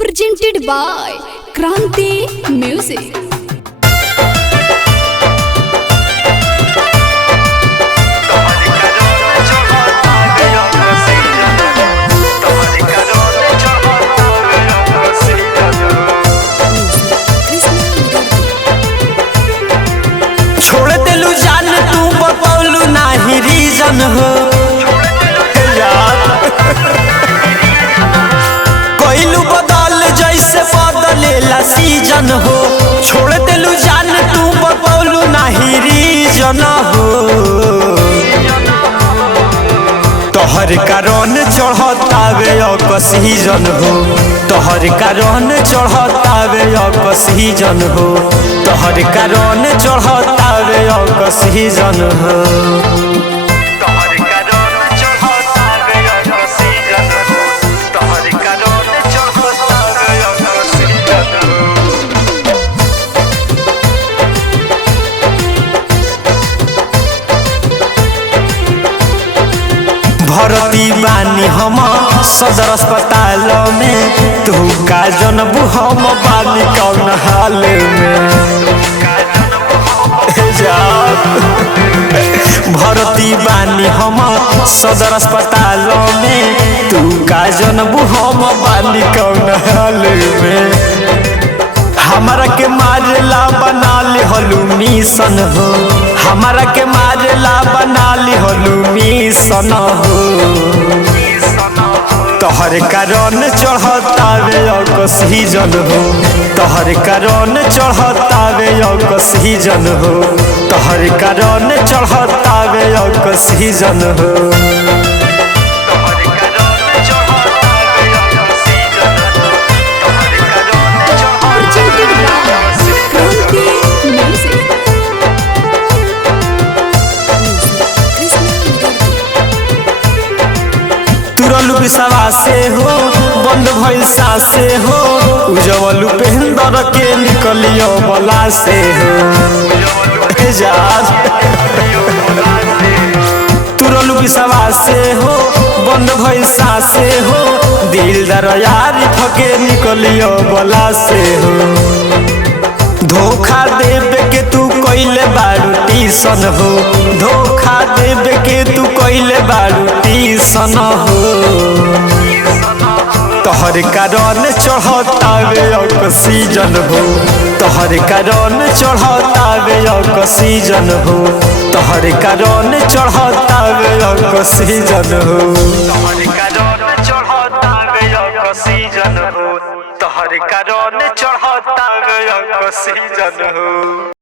presented by Kranti Music. छोड़ दिलू जान तू बतौलू नाही रीजन हो कोइलू बदल जैसे बदलेला सीजन हो। छोड़ दिलू जान तू बतौलू नाही रीजन हो। तोहर कारण चढ़तावे सीजन हो। तोहर कारण चढ़तावे सीजन हो। तोहर कारण चढ़तावे सीजन हो। भर्ती बानी हम सदर अस्पताल में, तू का जनबू हम बानी कौन हाल में। भर्ती बानी हम सदर अस्पताल में, तू का जनबू हम बानी कौन हाल में। हमारा के मारेला बना ली हलू मिशन हो। हमारा के मारेला बना ली हलू मिशन हो। तोहर कारण चढ़तावे सीजन हो। तोहर कारण चढ़तावे सीजन हो। तोहर कारण चढ़तावे सीजन हो। तुरलू विश्वा से हो, बंद भइल सासे हो। उजवलू पेंदर के निकलियो बला से हो। तुरलू विश्वा से हो, बंद भइल सासे हो। दिलदार यारी फके निकलियो बला से हो। धोखा देवे के तू कइले बारू टीसन हो। धोखा देवे के तू कइले बारू टीसन हो। तोहर कारण चढ़तावे सीजन हो। तोहर कारण चढ़तावे सीजन हो। तोहर कारण चढ़तावे सीजन हो। तोहर कारण चढ़तावे सीजन हो। तोहर कारण चढ़तावे सीजन हो।